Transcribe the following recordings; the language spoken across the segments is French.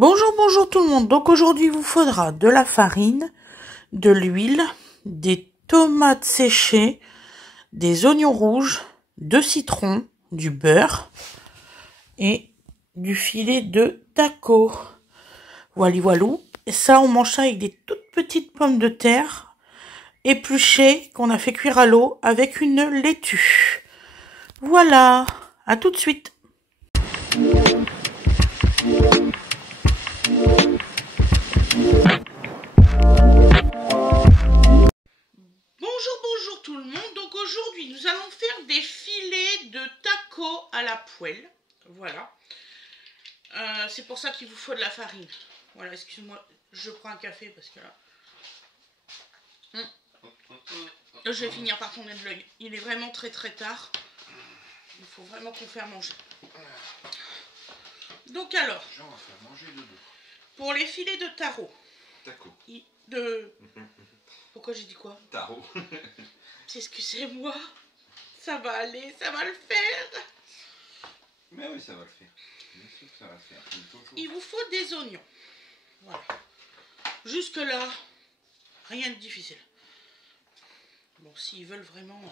Bonjour, bonjour tout le monde. Donc aujourd'hui, il vous faudra de la farine, de l'huile, des tomates séchées, des oignons rouges, 2 citrons, du beurre et du filet de taco. Voilà, voilou. Et ça, on mange ça avec des toutes petites pommes de terre épluchées qu'on a fait cuire à l'eau avec une laitue. Voilà, à tout de suite. Bonjour tout le monde. Donc aujourd'hui nous allons faire des filets de tacos à la poêle. Voilà. C'est pour ça qu'il vous faut de la farine. Voilà, excuse-moi, je prends un café parce que là... Je vais finir par tomber de l'œil. Il est vraiment très très tard. Il faut vraiment qu'on fasse manger. Donc alors, pour les filets de taro. Taco. Pourquoi j'ai dit quoi? Taro. Excusez-moi. Ça va aller, ça va le faire. Mais oui, ça va le faire. Bien sûr que ça va le faire. Il vous faut des oignons. Voilà. Jusque là, rien de difficile. Bon, s'ils veulent vraiment...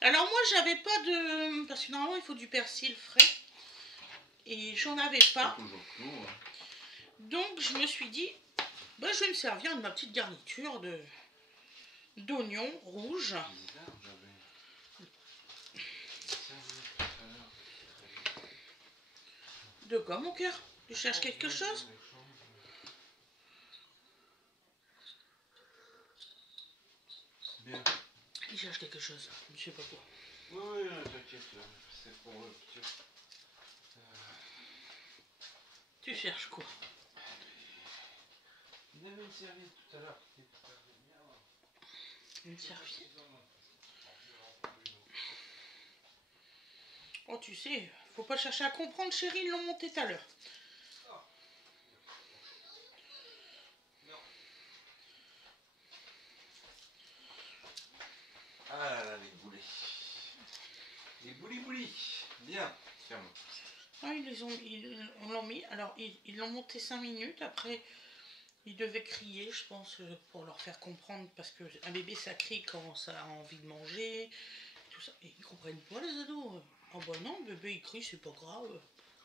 Alors moi, j'avais pas de... Parce que normalement, il faut du persil frais. Et j'en avais pas. Donc, je me suis dit, bah, je vais me servir de ma petite garniture d'oignons rouges. De quoi, mon cœur? Tu cherches quelque chose? Bien. Il cherche quelque chose, je sais pas quoi. Oui, t'inquiète, c'est pour le petit... Tu cherches quoi? Il y avait une serviette tout à l'heure. Une serviette? Oh, tu sais, faut pas chercher à comprendre, chérie, ils l'ont monté tout à l'heure. Ah là là, les boulets. Les boulis. Bien, ferme. Ah, on l'ont mis, alors ils l'ont monté 5 minutes, après ils devaient crier, je pense, pour leur faire comprendre, parce qu'un bébé ça crie quand ça a envie de manger, tout ça, et ils comprennent pas les ados. Oh bah non, bébé il crie, c'est pas grave.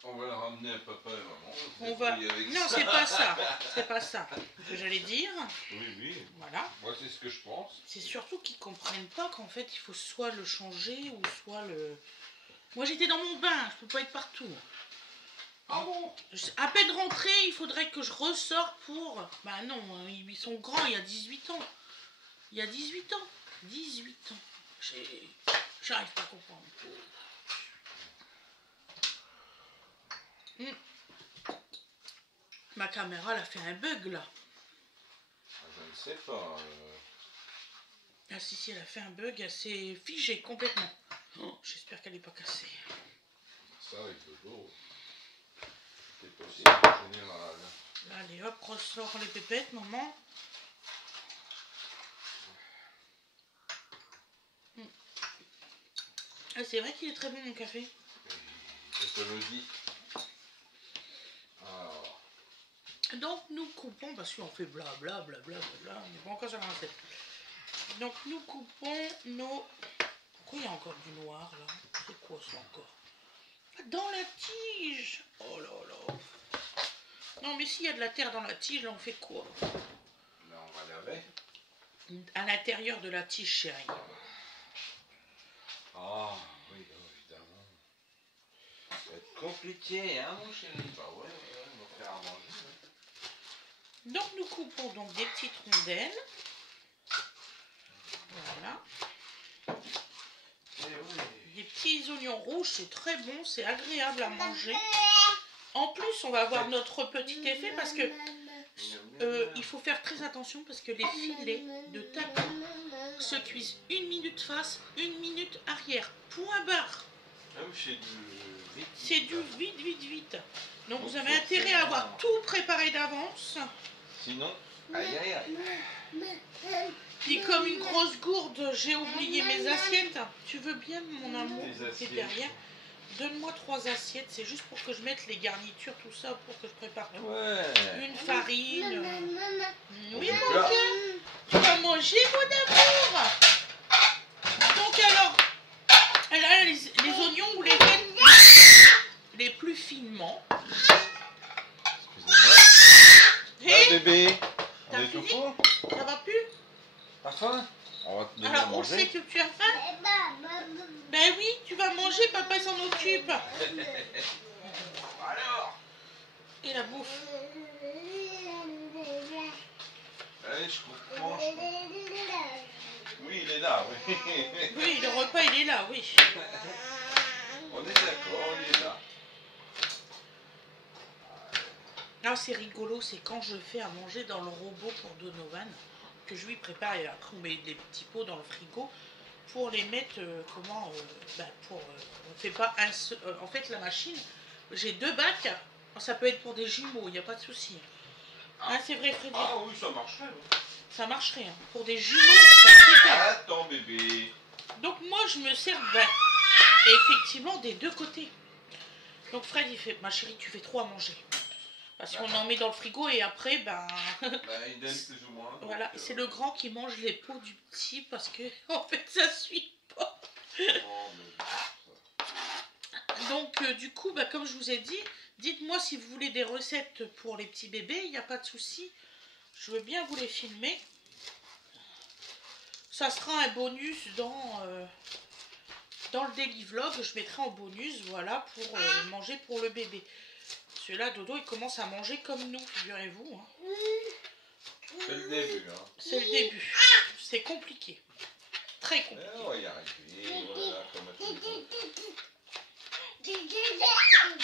On va le ramener à papa et maman. On va... Non, c'est pas ça, c'est pas ça que j'allais dire. Oui. Voilà. Moi c'est ce que je pense. C'est surtout qu'ils comprennent pas qu'en fait il faut soit le changer ou soit le... Moi j'étais dans mon bain, je peux pas être partout. Ah bon? À peine rentré, il faudrait que je ressorte pour... Bah non, ils sont grands, il y a 18 ans. Il y a 18 ans. 18 ans. J'arrive pas à comprendre. Ma caméra, elle a fait un bug là. Je ne sais pas. Ah si, elle a fait un bug, elle s'est figée complètement. Oh, j'espère qu'elle n'est pas cassée. Ça avec le dos. C'est possible en général. Là, allez hop, ressort les pépettes, maman. Ah, c'est vrai qu'il est très bon mon café. Je te le dis. Alors. Donc nous coupons, parce qu'on fait blablabla, on n'est pas encore sur la recette. Donc nous coupons nos... Pourquoi il y a encore du noir là? C'est quoi ça encore? Dans la tige! Oh là là! Non mais s'il y a de la terre dans la tige, là on fait quoi? Là on va laver. À l'intérieur de la tige, chérie. Ah oui, évidemment. Ça va être compliqué, hein mon chéri? Bah ouais, on va faire à manger. Ouais. Donc nous coupons donc des petites rondelles. Voilà. Des petits oignons rouges, c'est très bon, c'est agréable à manger. En plus, on va avoir notre petit effet parce que il faut faire très attention parce que les filets de tacos se cuisent 1 minute face, 1 minute arrière. Point barre. Ah oui, c'est du vite. C'est du vite. Donc vous avez intérêt à avoir tout préparé d'avance. Sinon, aïe. Puis comme une grosse gourde, j'ai oublié mes assiettes. Tu veux bien, mon amour, c'est derrière. Donne-moi 3 assiettes, c'est juste pour que je mette les garnitures, tout ça, pour que je prépare tout. Ouais. Une farine. Oui, On mon cœur. Tu vas manger, mon amour. Donc alors, là, les oignons, vous les faites les plus finement. Excusez-moi. Et Bébé, on t'as est tout fini? faux. Ça va plus? T'as faim? On va te donner à Alors, on sait manger. que tu as faim? Ben oui, tu vas manger, papa s'en occupe. Alors. Et la bouffe. Allez, je comprends. Oui, il est là, oui. Oui, le repas, il est là, oui. On est d'accord, il est là. Là, c'est rigolo, c'est quand je fais à manger dans le robot pour Donovan, que je lui prépare et après on met les petits pots dans le frigo pour les mettre, on fait pas un seul, en fait la machine, j'ai 2 bacs, ça peut être pour des jumeaux, il n'y a pas de souci. Ah, c'est vrai, Freddy. Ah oui, ça marcherait. Oui. Ça marcherait, hein. Pour des jumeaux, ça fait pas. Attends, bébé. Donc moi, je me sers effectivement des 2 côtés. Donc Fred, il fait, ma chérie, tu fais trop à manger. Parce qu'on en met dans le frigo et après, ben... Il donne plus ou moins. Donc, voilà, c'est le grand qui mange les peaux du petit parce que, en fait, ça suit pas. Oh, Donc, du coup, bah, comme je vous ai dit, dites-moi si vous voulez des recettes pour les petits bébés, il n'y a pas de souci. Je veux bien vous les filmer. Ça sera un bonus dans le daily vlog. Je mettrai en bonus, voilà, pour manger pour le bébé. Celui-là, Dodo, il commence à manger comme nous, figurez-vous. Hein. c'est le début. Hein. C'est le début. C'est compliqué. Très compliqué. On va y arriver. Voilà, comme à tous les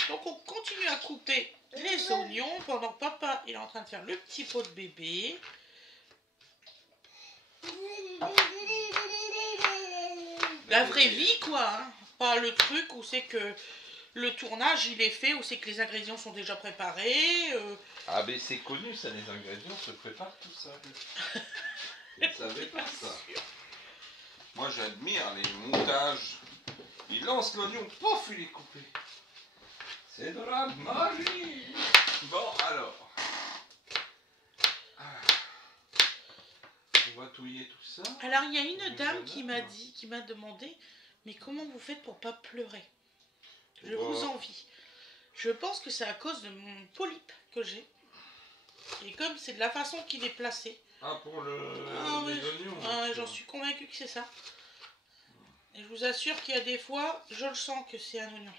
Donc on continue à couper les oignons pendant que papa il est en train de faire le petit pot de bébé. La vraie vie quoi, hein. Pas le truc où c'est que le tournage il est fait, où c'est que les ingrédients sont déjà préparés. Ah ben c'est connu ça, les ingrédients se préparent tout seuls. Vous ne savez pas ça. Moi j'admire les montages. Il lance l'oignon, pouf, il est coupé. C'est de la magie. Bon alors. On va touiller tout ça. Alors il y a une dame qui m'a dit, qui m'a demandé, mais comment vous faites pour pas pleurer? Je vous envie. Je pense que c'est à cause de mon polype que j'ai. Et comme c'est de la façon qu'il est placé. Ah pour les oignons. Ah, j'en suis convaincue que c'est ça. Et je vous assure qu'il y a des fois, je le sens que c'est un oignon.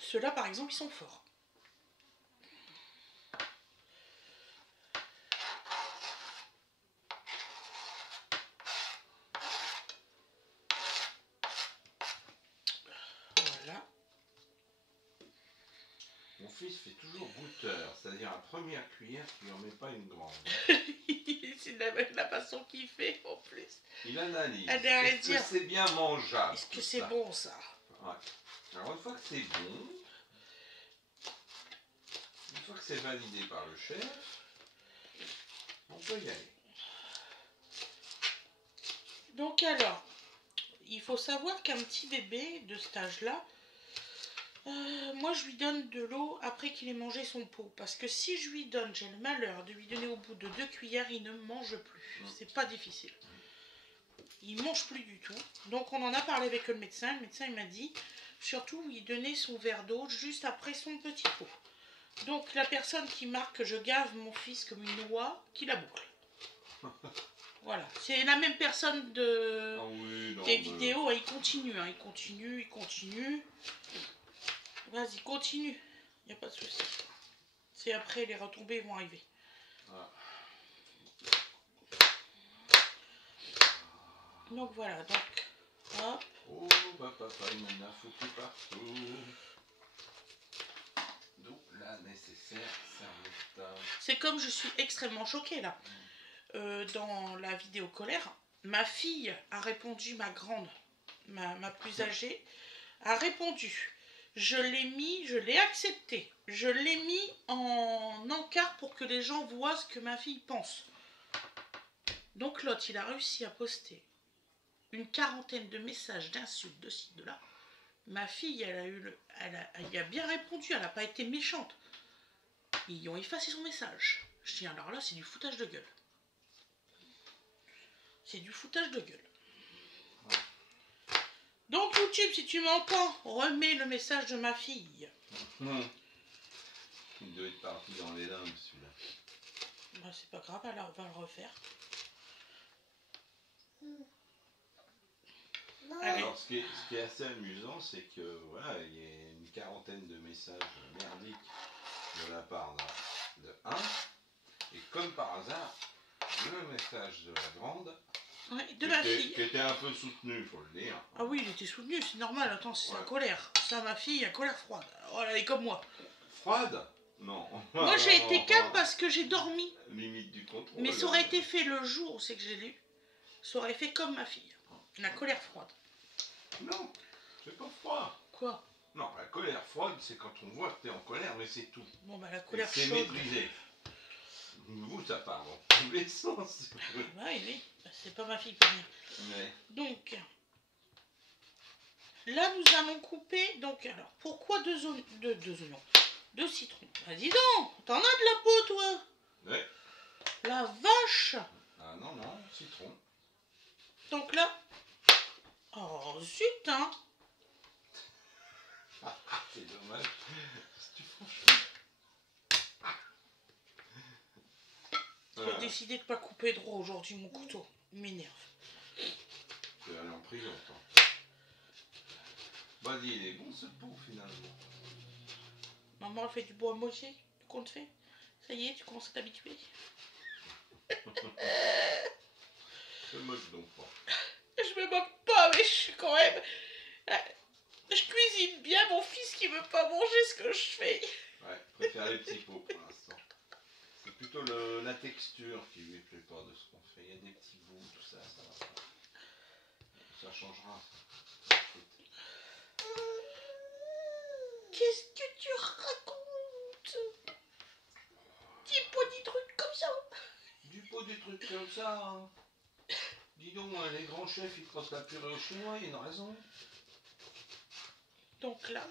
Ceux-là par exemple, ils sont forts. Voilà. Mon fils fait toujours goûteur, c'est-à-dire à première cuillère, tu n'en mets pas une grande. C'est la façon qu'il fait en plus. Il analyse. Est-ce que c'est bien mangeable? Est-ce que c'est bon ça? Ouais. Alors une fois que c'est bon, une fois que c'est validé par le chef, on peut y aller. Donc alors, il faut savoir qu'un petit bébé de cet âge-là, moi je lui donne de l'eau après qu'il ait mangé son pot. Parce que si je lui donne, j'ai le malheur de lui donner au bout de 2 cuillères, il ne mange plus. C'est pas difficile. Il mange plus du tout. Donc on en a parlé avec le médecin. Le médecin il m'a dit, surtout lui donner son verre d'eau juste après son petit pot. Donc la personne qui marque que je gave mon fils comme une noix, qui la boucle. Voilà, c'est la même personne de des vidéos, il continue, hein, il continue. Vas-y, continue, il n'y a pas de souci. C'est après, les retombées vont arriver. Ah. Donc voilà, donc, hop. Oh, papa, il m'en a foutu partout. D'où la nécessaire serre. C'est comme je suis extrêmement choquée là. Dans la vidéo colère, ma fille a répondu, ma grande, ma plus âgée, a répondu. Je l'ai accepté. Je l'ai mis en encart pour que les gens voient ce que ma fille pense. Donc l'autre, il a réussi à poster une quarantaine de messages d'insultes de ci, de là. Ma fille, elle a bien répondu, elle n'a pas été méchante. Ils ont effacé son message. Je dis, alors là, c'est du foutage de gueule. C'est du foutage de gueule. Donc YouTube, si tu m'entends, remets le message de ma fille. Il doit être parti dans les limbes, celui-là. Bah, c'est pas grave, alors on va le refaire. Alors, ce qui est assez amusant, c'est que voilà, il y a une quarantaine de messages merdiques de la part de 1. Et comme par hasard, le message de la grande, ouais, de ma fille, qui était un peu soutenu, il faut le dire. Ah oui, il était soutenu, c'est normal. Attends, c'est la colère. Ça, ma fille, a colère froide. Oh, elle est comme moi. Froide? Non. Moi, j'ai été calme parce que j'ai dormi. Limite du contrôle. Mais ça aurait été fait le jour où c'est que j'ai lu. Ça aurait fait comme ma fille. La colère froide. Non, c'est pas froid. Quoi? Non, la colère froide, c'est quand on voit que t'es en colère, mais c'est tout. Bon, bah la colère c'est chaude. maîtrisé. Vous, ça part dans tous les sens. Bah oui, bah, c'est pas ma fille pour rien. Mais... Donc, là, nous allons couper. Donc, alors, pourquoi deux oignons? Deux citrons. Bah, dis donc, t'en as de la peau, toi? Ouais. La vache. Ah non, non, citron. Donc là, oh zut, hein. C'est dommage. J'ai décidé de pas couper droit aujourd'hui mon couteau. Il m'énerve. Tu vas aller en prison, toi. Vas-y, il est bon ce pot finalement. Maman a fait du bois moché, du compte fait. Ça y est, tu commences à t'habituer. Je me moque donc pas. Je me moque pas, mais je suis quand même... Je cuisine bien mon fils qui veut pas manger ce que je fais. Ouais, préfère les petits pots pour l'instant. C'est plutôt la texture qui lui plaît pas de ce qu'on fait. Il y a des petits bouts, tout ça, ça va pas. Ça changera. Qu'est-ce que tu racontes? Dis pas des trucs comme ça. Dis pas des trucs comme ça. Hein. Dis donc, les grands chefs, ils crossent la purée aux Chinois, il y a une raison. Donc là,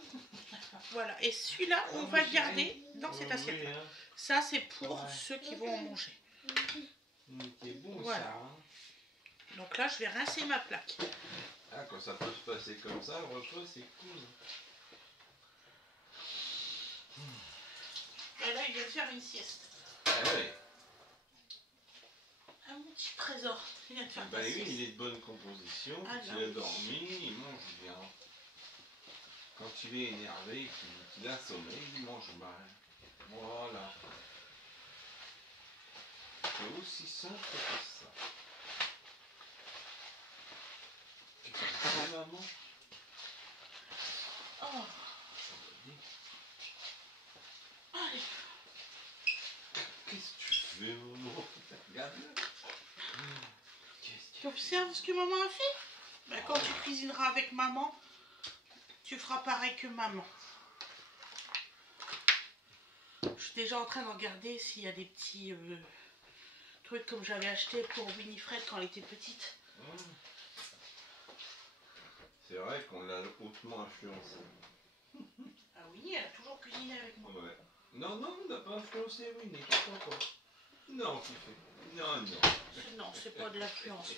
voilà. Et celui-là, on va le garder dans cette assiette. Oui, hein. Ça, c'est pour ceux qui vont en manger. C'est bon voilà. ça. Hein. Donc là, je vais rincer ma plaque. Ah, quand ça peut se passer comme ça, le repas, c'est cool. Et là, il vient de faire une sieste. Ah ouais. Ah, mon petit trésor. Il vient de faire Bah une oui, sieste. il est de bonne composition. Ah, Quand il a dormi, il mange bien. Quand il est énervé, qu'il a sommeil, il mange mal. Voilà. C'est aussi simple que ça. Tu fais maman? Oh. Allez. Qu'est-ce que tu fais, maman? Regarde-le. Tu observes ce que maman a fait? Ben, quand tu cuisineras avec maman, tu feras pareil que maman. Je suis déjà en train de regarder s'il y a des petits trucs comme j'avais acheté pour Winifred quand elle était petite. C'est vrai qu'on l'a hautement influencé. Ah oui, elle a toujours cuisiné avec moi. Ouais. Non, non, on n'a pas influencé Winnie, pourquoi pas? Non, tu fais. Non, non. Non, c'est pas de l'influence.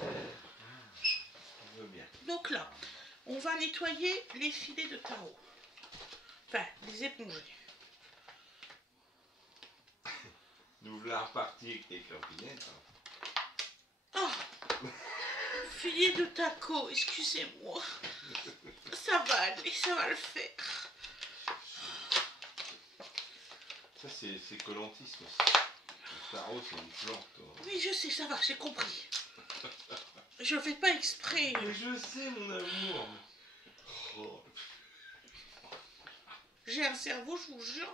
On veut bien. Donc là, on va nettoyer les filets de taro. Enfin, les éponger. Nous voilà repartis avec tes clopinettes. Oh, filet de taco, excusez-moi. Ça va aller, ça va le faire. Ça, c'est collantisme. Le tarot, c'est une plante. Oui, je sais, ça va, j'ai compris. Je fais pas exprès. Mais je sais, mon amour. Oh. J'ai un cerveau, je vous jure,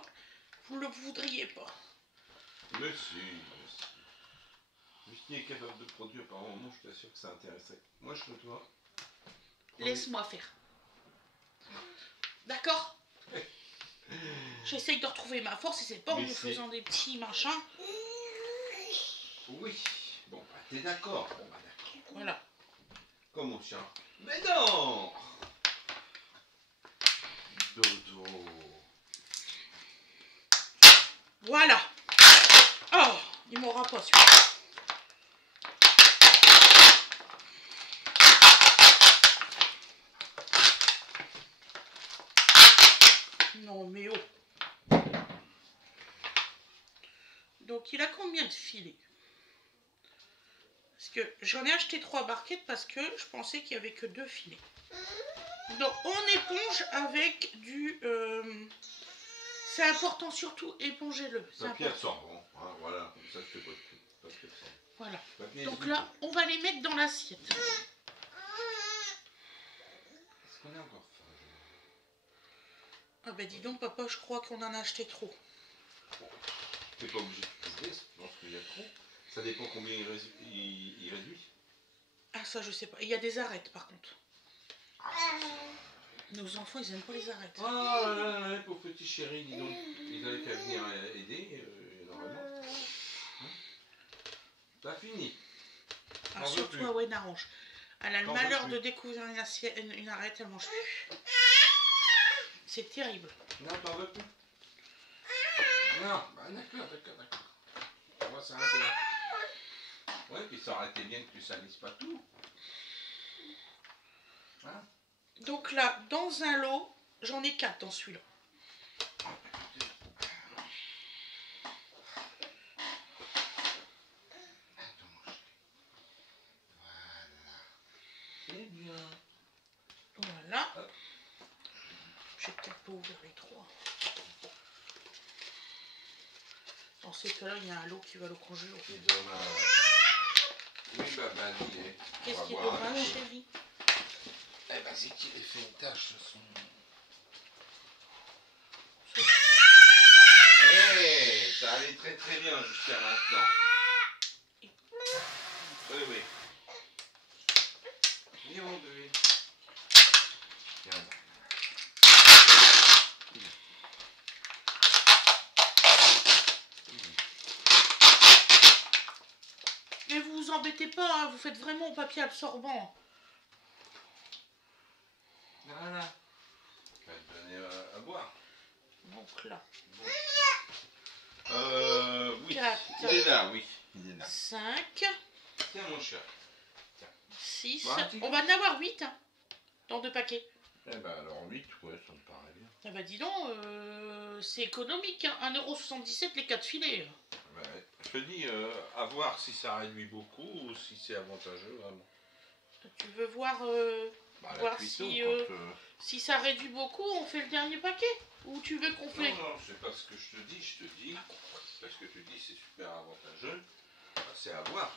vous le voudriez pas. Mais si, mais si. Vu ce qui est capable de produire par moment, je t'assure que ça intéresserait. Moi, je serais toi. Laisse-moi faire. D'accord? J'essaye de retrouver ma force et c'est pas en me faisant des petits machins. Oui. Bon, bah, t'es d'accord. Bon, bah, d'accord. Voilà. Comme au chien. Mais non! Dodo. Voilà. Oh, il m'aura pas celui-là. Non mais oh. Donc il a combien de filets? Parce que j'en ai acheté 3 barquettes parce que je pensais qu'il n'y avait que 2 filets. Donc on éponge avec du... c'est important, surtout épongez-le. Papier absorbant, hein, voilà, comme ça je te vois tout. Papier absorbant. Voilà. Papier Donc hésité. là, on va les mettre dans l'assiette. Est-ce qu'on est encore faim? Ah ben dis donc papa, je crois qu'on en a acheté trop. T'es pas obligé de peser, je pense qu'il y a trop. Ça dépend combien il réduit. Ah ça je sais pas. Il y a des arêtes par contre. Nos enfants ils aiment pas les arêtes. Ah là là, pauvre petit chéri, dis donc. Ils avaient qu'à venir aider, normalement. Hein? T'as fini. Ah, T'en veux surtout plus. à Wayne Arrange. Elle a le T'en malheur veux de plus. découvrir une arête, elle mange plus. C'est terrible. Non, t'en veux plus. Non, bah d'accord. On va s'arrêter là. Ouais, puis ça aurait été bien que tu salisses pas tout. Hein? Donc là, dans un lot, j'en ai 4 dans celui-là. C'est bien. Voilà. J'ai peut-être pas ouvert les 3. Dans ces cas-là, il y a un lot qui va le congélo. C'est dommage. Oui, bah, dis. Qu'est-ce qui est dommage, chérie? Eh ben, c'est qu'il ait fait une tâche sur son... Hey, ça allait très très bien jusqu'à maintenant. Oui. Viens, mon bébé. Viens. Mais vous vous embêtez pas, hein, vous faites vraiment au papier absorbant. Voilà. Je vais te donner à boire. Donc là, Bon. Oui. 4, Il est là, oui. Il est là. 5, Tiens, mon chat. 6. Bon, un petit On va en avoir 8 hein, dans 2 paquets. Eh ben, alors 8, ouais, ça me paraît bien. Ah bah dis donc, c'est économique, hein, 1,77 € les 4 filets. Ouais. Je te dis, à voir si ça réduit beaucoup ou si c'est avantageux, vraiment. Tu veux voir, Bah, la voir cuisson, si, quand, si ça réduit beaucoup, on fait le dernier paquet? Ou tu veux qu'on fait... Non, c'est pas ce que je te dis, parce que tu dis c'est super avantageux, bah, c'est à voir.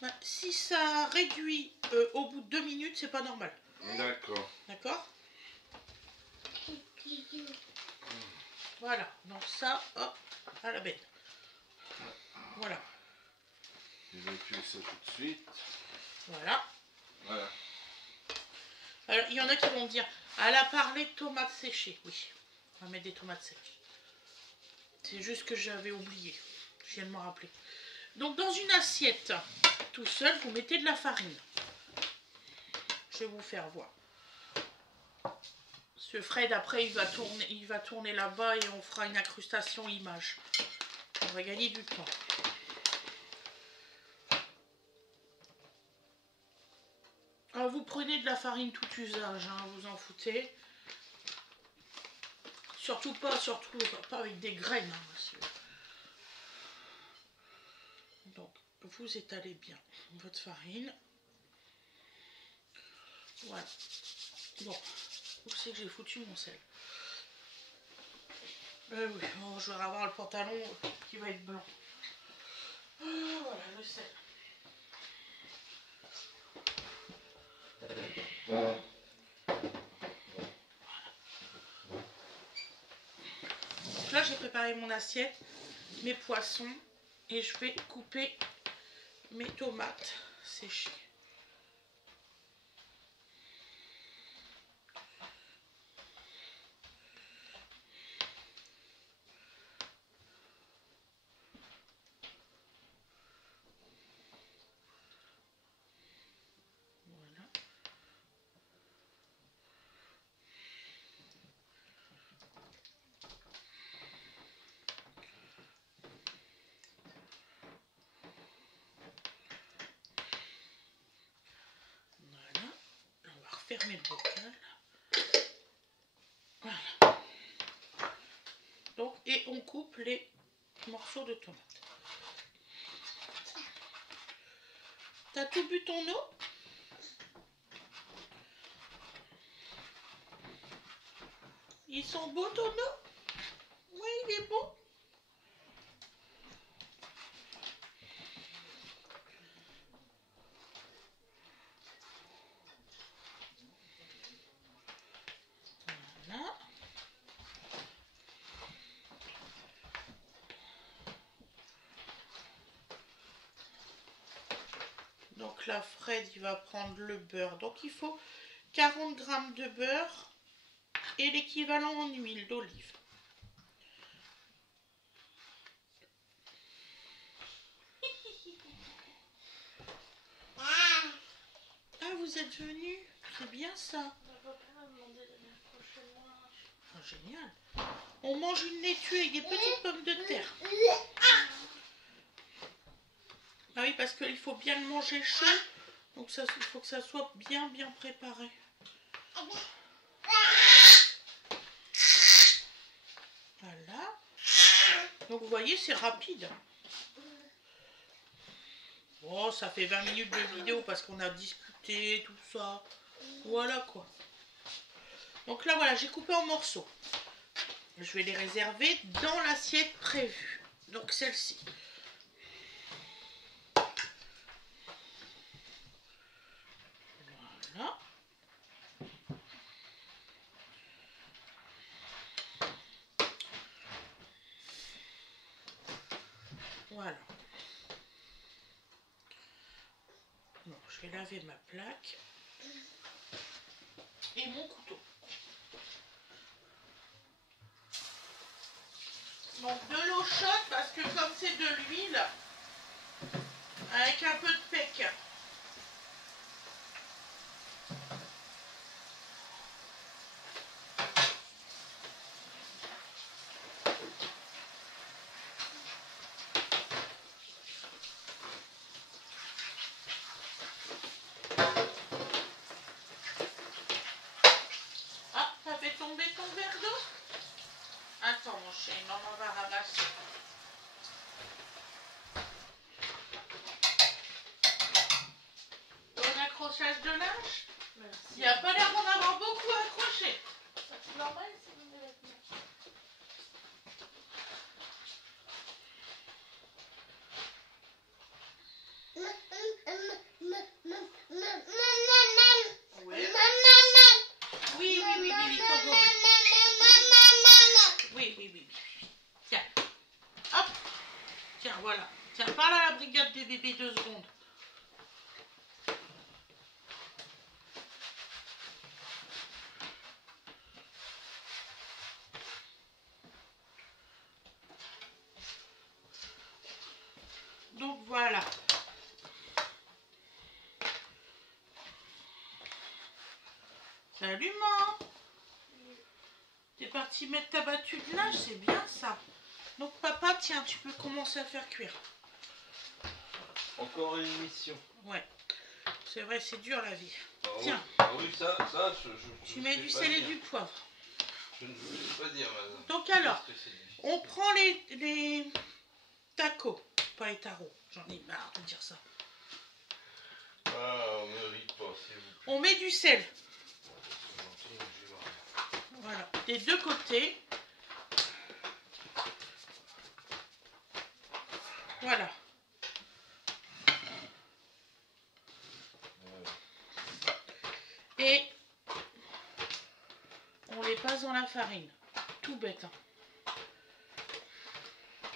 Bah, si ça réduit au bout de 2 minutes, c'est pas normal. D'accord. D'accord? Voilà, donc ça, hop, à la benne. Voilà, Je vais tuer ça tout de suite. voilà. Voilà. Alors, il y en a qui vont me dire, elle a parlé de tomates séchées. Oui, on va mettre des tomates sèches. C'est juste que j'avais oublié. Je viens de me rappeler. Donc, dans une assiette, tout seul, vous mettez de la farine. Je vais vous faire voir. Ce Fred, après, il va tourner là-bas et on fera une incrustation image. On va gagner du temps. Alors, vous prenez de la farine tout usage, hein, vous en foutez. Surtout pas avec des graines, hein, monsieur. Donc, vous étalez bien votre farine. Voilà. Bon, où c'est que j'ai foutu mon sel? Oui, oh, je vais avoir le pantalon qui va être blanc. Voilà, le sel. Donc là, j'ai préparé mon assiette, mes poissons, et je vais couper mes tomates séchées. fermer le bocal. Voilà. Donc, et on coupe les morceaux de tomates. T'as tout bu ton eau? Ils sont beaux ton eau? Oui, il est beau. Voilà. Donc là, Fred, il va prendre le beurre. Donc il faut 40 g de beurre et l'équivalent en huile d'olive. Ah, vous êtes venus? C'est bien ça. Oh, génial. On mange une laitue avec des petites pommes de terre. Ah oui, parce qu'il faut bien le manger chaud. Donc ça, il faut que ça soit bien préparé. Voilà. Donc vous voyez, c'est rapide. Bon, ça fait 20 minutes de vidéo parce qu'on a discuté, tout ça. Voilà quoi. Donc là, voilà, j'ai coupé en morceaux. Je vais les réserver dans l'assiette prévue. Donc celle-ci. Voilà. Voilà. Bon, je vais laver ma plaque. Et mon couteau. Donc de l'eau chaude parce que comme c'est de l'huile, avec un peu de pec. Ah, ça fait tomber ton verre d'eau? Attends mon chéri, maman va ramasser. Bon accrochage de linge? Merci. Il n'y a pas l'air d'en avoir beaucoup accroché. C'est normal, c'est mes vêtements. Oui. Oui, Togo. Oui. Tiens. Hop. Tiens, voilà. Tiens, parle à la brigade des bébés 2 secondes. Donc voilà. Salut maman. T'es parti mettre ta battue de linge, c'est bien ça. Donc papa, tiens, tu peux commencer à faire cuire. Encore une mission. Ouais. C'est vrai, c'est dur la vie. Ah oui. Tiens. Ah oui, ça, Tu mets du sel et du poivre. Je ne veux pas dire, madame. Donc alors, on prend les tacos, pas les tarots. J'en ai marre de dire ça. Ah, on ne rit pas, s'il vous plaît. On met du sel. C'est gentil, mais j'ai marre. Voilà, des deux côtés. Voilà. Et on les passe dans la farine. Tout bête. Hein.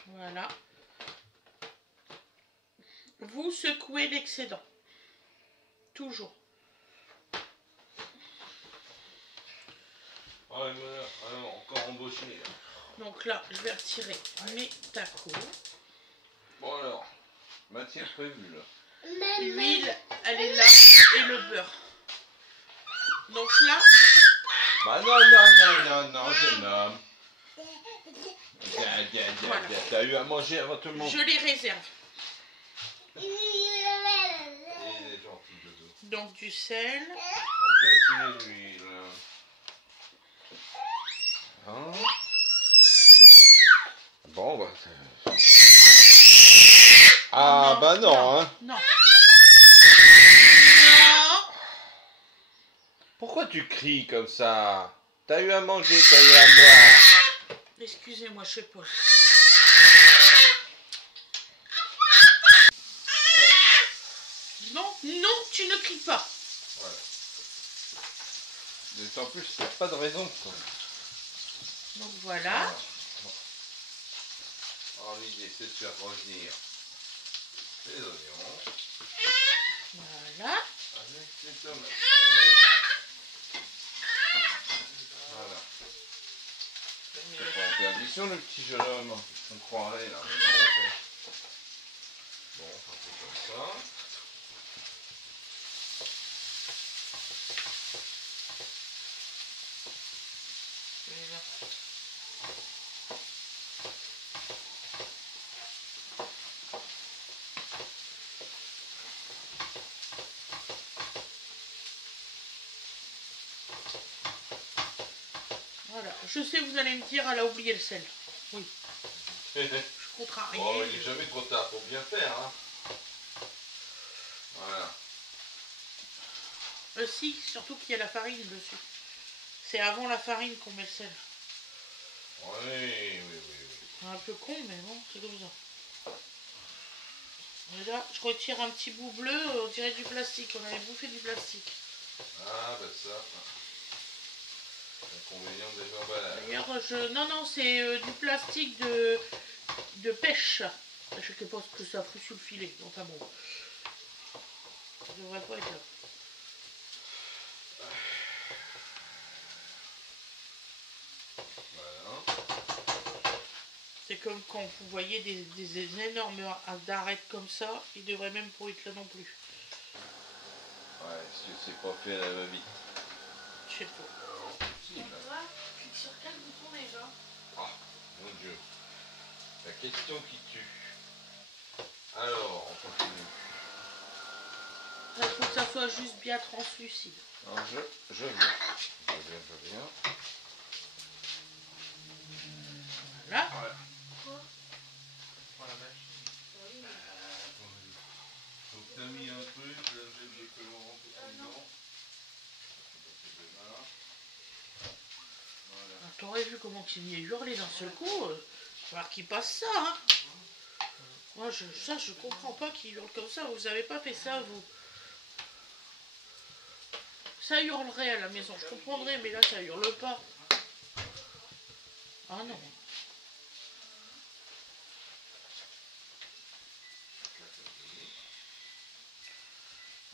Voilà. Vous secouez l'excédent. Toujours. Ah, mais là, alors, encore embauché. Là. Donc là, je vais retirer mes tacos. Bon alors, matière prévue là. L'huile, elle est là. Et le beurre. Donc là... Bah non, jeune homme. Voilà. T'as eu à manger avant tout le monde. Je les réserve. Il est gentil, Dodo. Donc du sel. On vient filer l'huile. Hein? Bon, bah... Ah, Non, bah non, non, hein. Non. Non. Pourquoi tu cries comme ça? T'as eu à manger, t'as eu à boire. Excusez-moi, je sais pas. Non, non, tu ne cries pas. Voilà. Mais en plus, il n'y a pas de raison. Quoi. Donc voilà. Alors l'idée, c'est de faire revenir les oignons. Voilà. Avec les tomates. Voilà. C'est pas en perdition le petit jeune homme. On croirait là, mais non en fait. Bon, on fait comme ça. Voilà. Je sais, vous allez me dire, elle a oublié le sel. Oui. Je contrarie. Oh, il n'est jamais trop tard pour bien faire. Hein. Voilà. Si, surtout qu'il y a la farine dessus. C'est avant la farine qu'on met le sel. Oui. C'est un peu con, mais bon, c'est comme ça. Et là, je retire un petit bout bleu, on dirait du plastique. On avait bouffé du plastique. Ah, bah ça. L'inconvénient des emballages. D'ailleurs, non, c'est du plastique de pêche. Je sais pas ce que ça fout sur le filet. Enfin bon. Ça devrait pas être là. Voilà. C'est comme quand vous voyez des énormes arêtes comme ça, ils devraient même pas être là non plus. Ouais, est-ce que c'est pas fait à la va-vite? Je sais pas. Si, là. Clique sur quel bouton déjà? Ah, mon Dieu. La question qui tue. Alors, on continue. Il faut que ça soit juste bien translucide. Alors, je viens. Voilà. Voilà. Quoi? Voilà, donc t'as mis un truc, j'ai que l'on rentre dedans. Voilà. T'aurais vu comment il y a hurlé d'un seul coup. Il va falloir qu'il passe ça, hein. Moi, je comprends pas qu'il hurle comme ça. Vous avez pas fait ça, vous. Ça hurlerait à la maison, je comprendrais, mais là, ça hurle pas. Ah non.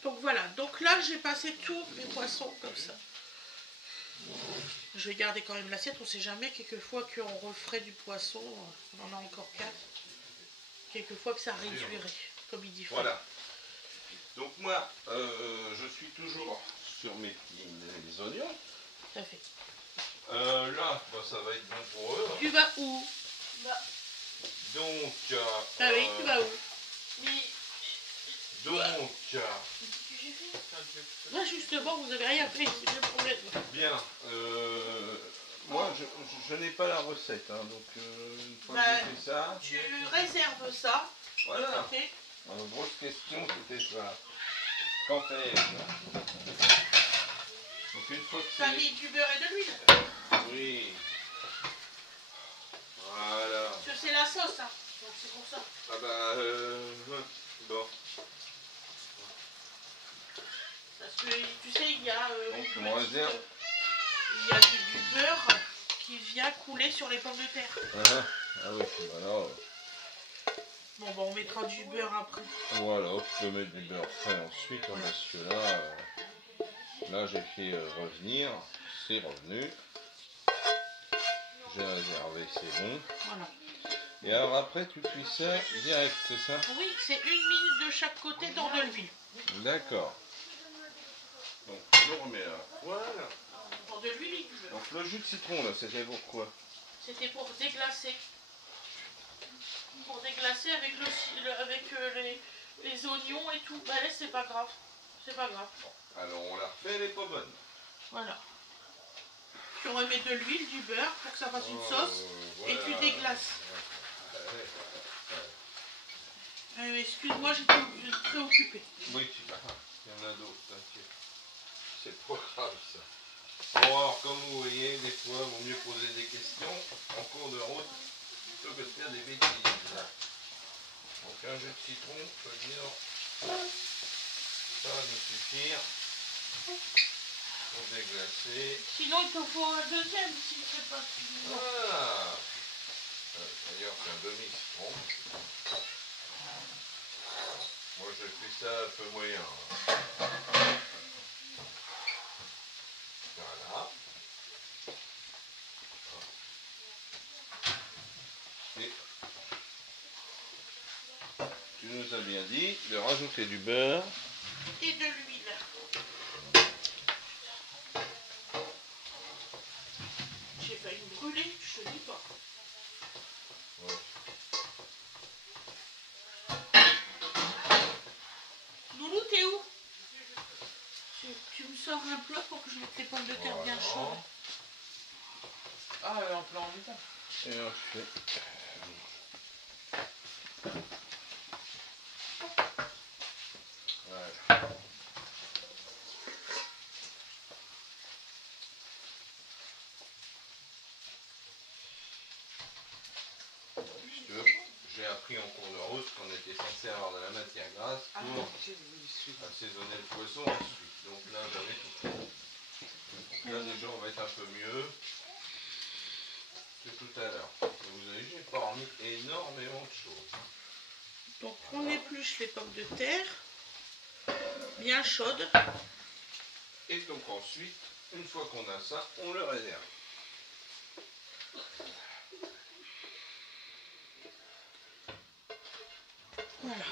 Donc voilà, donc là, j'ai passé tous mes poissons comme ça. Je vais garder quand même l'assiette, on sait jamais, quelquefois qu'on referait du poisson, on en a encore 4. Quelquefois que ça réduirait, comme il dit. Voilà. Donc moi, je suis toujours sur mes petits oignons. Tout à fait. Là, bah, ça va être bon pour eux. Hein. Tu vas où? Bah, Donc, Ah oui, tu vas où? mais. donc, Qu'est-ce que j'ai fait? Là, justement, vous avez rien fait, c'est le problème. bien. Moi, je n'ai pas la recette, hein, donc une fois que Bah, j'ai fait ça, Tu réserves ça. voilà. Ok. Grosse question, c'était ça. Quand est-ce? Donc une fois que T'as c'est... mis du beurre et de l'huile. Oui. Voilà. Parce que c'est la sauce, hein. Donc c'est pour ça. Ah bah, bon. Parce que tu sais, il y a Donc une on petite, réserve. il y a du beurre qui vient couler sur les pommes de terre. Ah oui, voilà. Bon, bah, on mettra du beurre après. Voilà, tu peux mettre du beurre frais ensuite, hein, parce que là, là j'ai fait revenir, c'est revenu. J'ai réservé, c'est bon. Voilà. Et alors après, tu cuis ça direct, c'est ça? Oui, c'est 1 minute de chaque côté dans de l'huile. D'accord. Donc, je remets là. Voilà. Dans de l'huile et du beurre. Donc, le jus de citron, là, c'était pourquoi? C'était pour déglacer. Pour déglacer avec, avec les oignons et tout. Bah là, c'est pas grave. c'est pas grave. Alors on la refait, elle est pas bonne. Voilà. Tu remets de l'huile, du beurre pour que ça fasse une sauce voilà. et tu déglaces. Ouais. Excuse-moi, j'étais très occupée. Oui, il y en a d'autres, t'inquiète. C'est pas grave ça. Bon, alors comme vous voyez, des fois, il vaut mieux poser des questions en cours de route plutôt que de faire des bêtises. Donc un jus de citron, je veux dire, ça va nous suffire pour déglacer. Sinon, il te faut un deuxième si c'est pas suffisant. Voilà. D'ailleurs, c'est un demi-citron. Moi, je fais ça un peu moyen. Voilà. Et tu nous as bien dit de rajouter du beurre. Et de l'huile. J'ai failli me brûler, je te dis pas. Ouais. Loulou, t'es où? Tu me sors un plat pour que je mette les pommes de terre bien chaudes. Ah, elle est en plein en état. Et ensuite, voilà. Si tu veux, j'ai appris en cours de route qu'on était censé avoir de la matière grasse pour assaisonner le poisson ensuite. Donc là, j'avais tout fait. Donc là, déjà, on va être un peu mieux que tout à l'heure. Vous avez vu, j'ai pas remis énormément de choses. Donc on épluche les pommes de terre, bien chaudes. Et donc ensuite, une fois qu'on a ça, on le réserve. Voilà.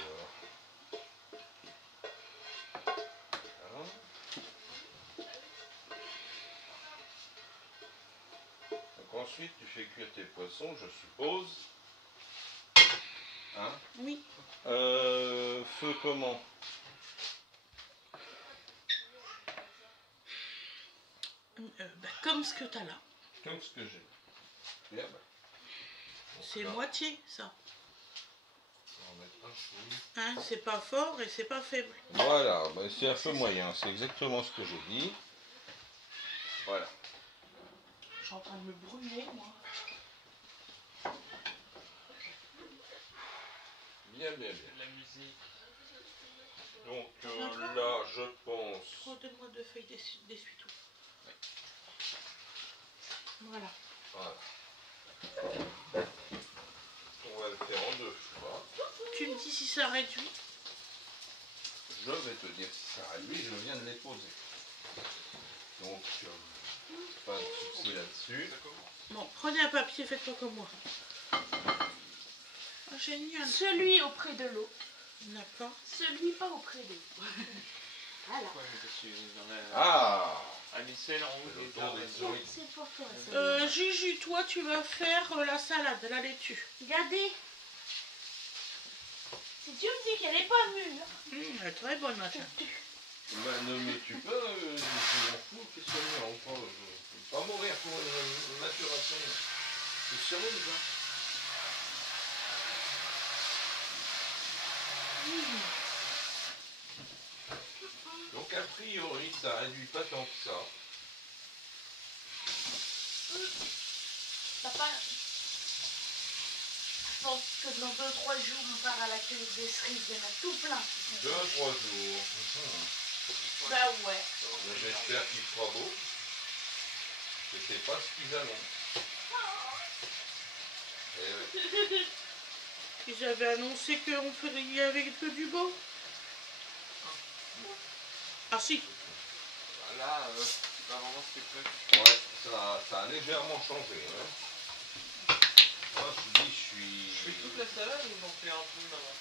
Donc ensuite, tu fais cuire tes poissons, je suppose. Hein? Oui. Feu comment? Comme ce que tu as là. Comme ce que j'ai. Bien, bah. C'est moitié ça. On va mettre un chouï. Hein, c'est pas fort et c'est pas faible. Voilà, bah c'est un feu moyen, c'est exactement ce que j'ai dit. Voilà. Je suis en train de me brûler moi. Bien, bien, bien. La musique. Donc là, je pense. Redonne-moi 2 feuilles d'essuie-tout. Voilà. Voilà. On va le faire en 2 fois. Tu me dis si ça réduit. Je vais te dire si ça réduit, je viens de les poser. Donc, pas de souci là-dessus. Bon, prenez un papier, faites pas comme moi. Ah, génial. Celui auprès de l'eau. D'accord. Celui pas auprès de l'eau. Voilà. Ouais, mais parce que dans la... Ah, À Missel, en haut, le les tour arbres. des souris. C'est pour toi. Ça. Juju, toi tu vas faire la salade, la laitue. Regardez. Si tu me dis qu'elle est pas mûre. Elle est très bonne machin. Bah, ne me tue pas, je m'en fous, qu'est-ce que c'est ou pas. Je ne vais pas mourir pour une maturation. C'est sérieux, ça. Donc, a priori, ça réduit pas tant que ça. Papa. Je pense que dans 2-3 jours, on part à la cueillette des cerises. Il y en a tout plein. 2-3 jours. Bah ouais. Mais j'espère qu'il fera beau. Je sais pas ce qu'ils annoncent. Eh ouais. Ils avaient annoncé qu'on ferait avec que du beau. Ah si. Là, c'est pas vraiment ce que tu veux. Ouais, ça a légèrement changé. Hein. Moi, je dis, Je fais toute la salade ou j'en fais un peu là-bas?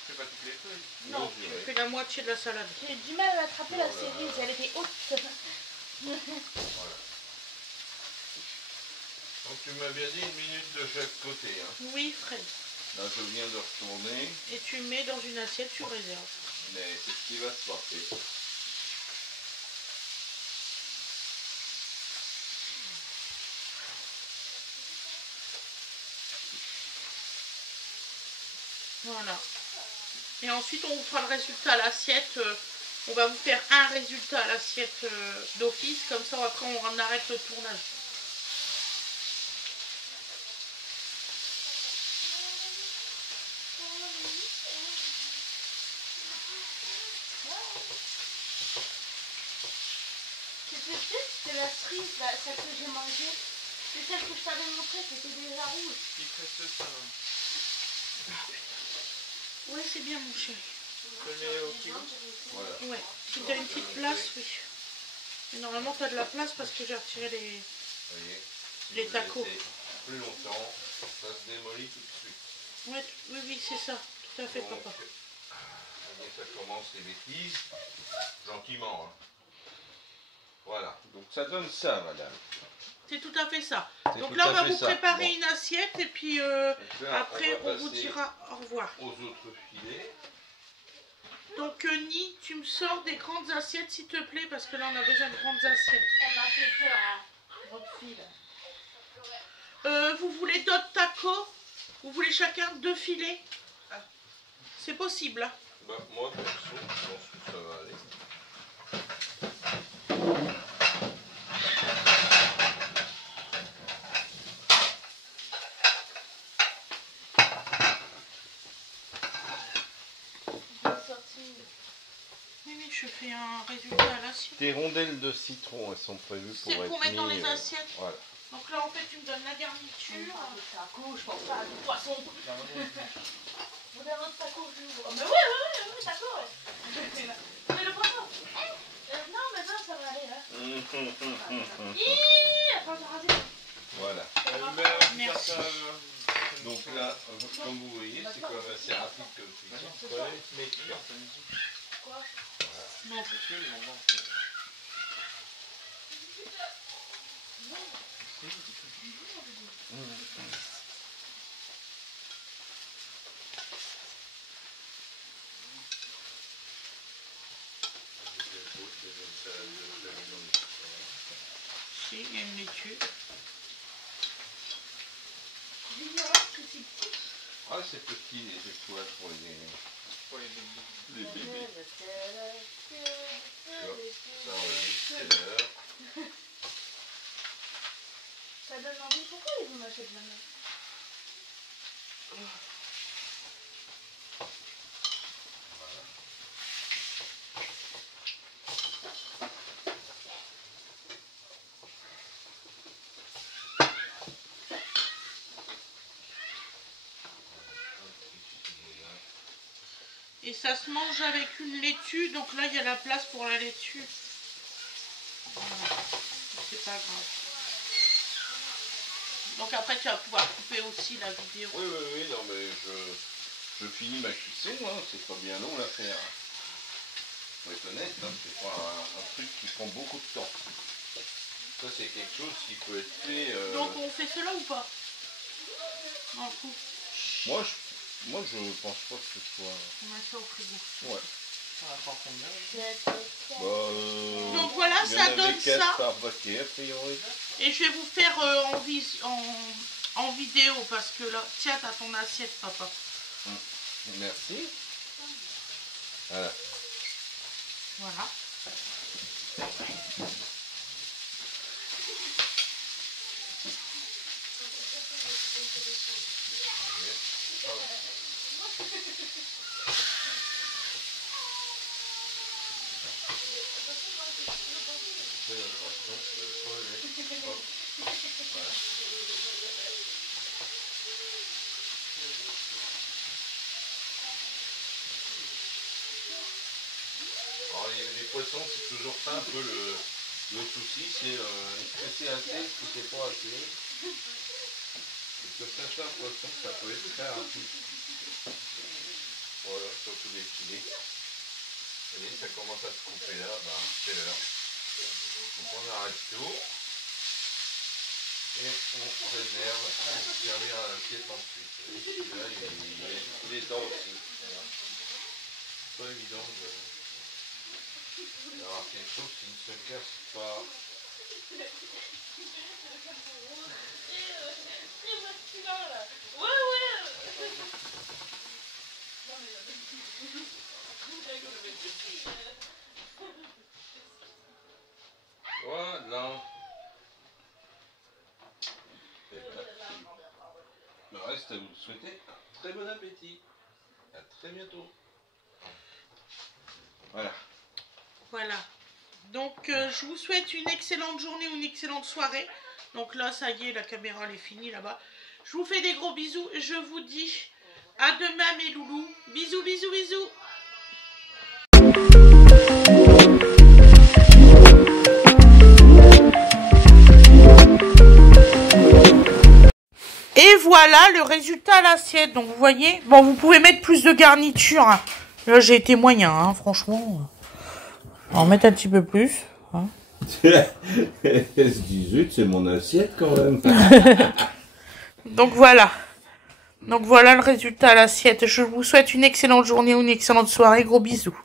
Je fais pas toutes les feuilles. Non, tu dirais. fais la moitié de la salade. J'ai du mal à attraper la Oh là là. cerise. Elle était haute. Voilà. Donc tu m'as bien dit 1 minute de chaque côté. Hein. Oui, Fred. Là, je viens de retourner, Et tu mets dans une assiette, tu réserves. mais c'est ce qui va se passer. Voilà. Et ensuite, on vous fera le résultat à l'assiette. On va vous faire un résultat à l'assiette d'office. Comme ça, après, on arrête le tournage. C'était la cerise, là, celle que j'ai mangée. C'est celle que je t'avais montrée, c'était déjà rouge. Il reste ça. Ouais, c'est bien, mon chéri. Je le mets au frigo. Voilà. Ouais. Si t'as une petite place, oui. Et normalement, t'as de la place parce que j'ai retiré les... Vous voyez, si Les vous tacos. laissez plus longtemps, ça se démolit tout de suite. Ouais, oui, oui, c'est ça. Tout à fait, Donc, papa. voyez, ça commence les bêtises, gentiment. Hein. Voilà. Donc ça donne ça, madame. C'est tout à fait ça. C'est Donc tout là, à on va fait vous ça. préparer Bon. une assiette et puis Donc là, après, va on vous passer dira au revoir. aux autres filets. Donc, Ni, tu me sors des grandes assiettes, s'il te plaît, parce que là, on a besoin de grandes assiettes. Elle m'a fait peur, hein, votre fille. Vous voulez d'autres tacos? Vous voulez chacun 2 filets? C'est possible, hein? Bah, moi, perso, je pense que ça va aller. Oui, oui, je fais un résultat à l'assiette. Tes rondelles de citron, elles sont prévues pour C'est être pour mettre dans mis, les assiettes. Voilà. Donc là, en fait, tu me donnes la garniture. Taco, je pense pas à du poisson. Vous voulez un autre taco, je vous... Mais oui, taco, ouais. Mais le poisson. Non, mais non, ça va aller, là. Attends, j'ai rasé. Voilà. Merci. Donc là, comme vous voyez, c'est quand même assez rapide comme cuisson. Prenez, mais Quoi? Non, si, il y a une laitue. Ah, c'est petit les étoiles pour les bébés. Ça, on l'a dit tout à l'heure. Ça donne envie. Pourquoi ils vous m'achètent maintenant? Et ça se mange avec une laitue, donc là il y a la place pour la laitue. Voilà. C'est pas grave. Donc après tu vas pouvoir couper aussi la vidéo. Oui, non mais je finis ma cuisson, hein. C'est pas bien long l'affaire. Faut être honnête, hein. C'est pas un truc qui prend beaucoup de temps. Ça c'est quelque chose qui peut être fait... Donc on fait cela ou pas? Dans le coup. Moi je pense pas que ce soit... On met ça au frigo. Ouais. Ça va prendre combien? Donc voilà, il y en ça avait donne 4 ça. par paquet a priori. Et je vais vous faire en vidéo parce que là, tiens, t'as ton assiette, papa. Merci. Voilà. Voilà. Fais attention, le relais. Hop. Voilà. Alors les poissons, c'est toujours ça un peu le souci, c'est est-ce que c'est assez, est-ce que c'est pas assez. Parce que certains poissons, ça peut être très rapide. Voilà, surtout les filets. Vous voyez, ça commence à se couper là, bah, c'est l'heure. Donc on arrête tout. Et on réserve pour servir à l'assiette ensuite. Et celui-là, il est temps aussi. Voilà. Pas évident d'avoir quelque chose qui ne se casse pas. reste à vous souhaiter un très bon appétit. À très bientôt. Voilà. Voilà. Donc, je vous souhaite une excellente journée ou une excellente soirée. Donc là, ça y est, la caméra, elle est finie là-bas. Je vous fais des gros bisous. Je vous dis à demain, mes loulous. Bisous, bisous, bisous. Et voilà le résultat à l'assiette. Donc vous voyez, bon, vous pouvez mettre plus de garniture. Là j'ai été moyen, hein, franchement. On va en mettre un petit peu plus. Hein. S18, c'est mon assiette quand même. Donc voilà. Donc voilà le résultat à l'assiette. Je vous souhaite une excellente journée ou une excellente soirée. Gros bisous.